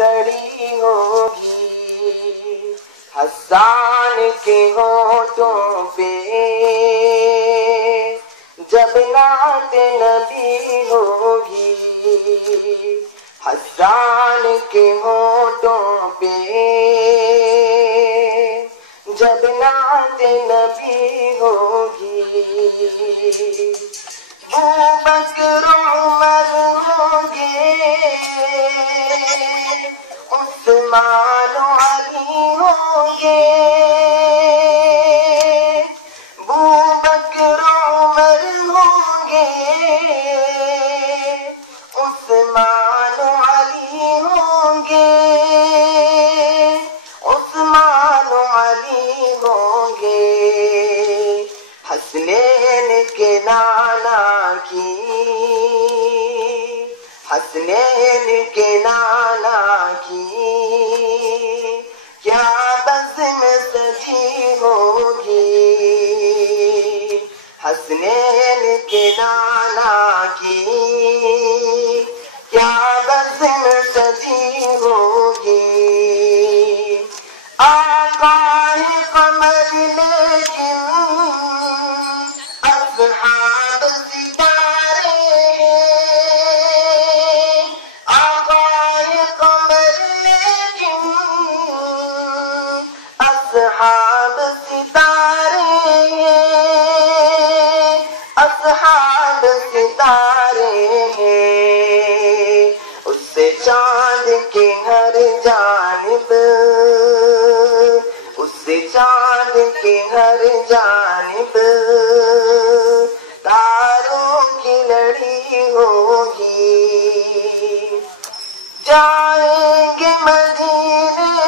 کڑی ہوگی، حسان کے ہونٹوں پہ جب نعت نبی ہوگی، حسان کے ہونٹوں پہ جب نعت نبی ہوگی، ابوبکر عمر ہوں گے، عثمان و علی ہوں گے، ابوبکر عمر ہوں گے، عثمان و علی ہوں گے، عثمان و علی ہوں گے، حسنین کے نانا کی، حسنین کے نانا کی کیا بزم سجی ہوگی، حسنین کے نانا کی کیا بزم سجی ہوگی، آقا قمر لیکن اصحاب ستارے، آقا قمر لیکن اصحاب ستارے، اصحاب ستارے، اس سے چاند کے ہر جانب، اس سے چاند کے ہر جانب تاروں کی لڑی ہوگی، جائیں گے مدینے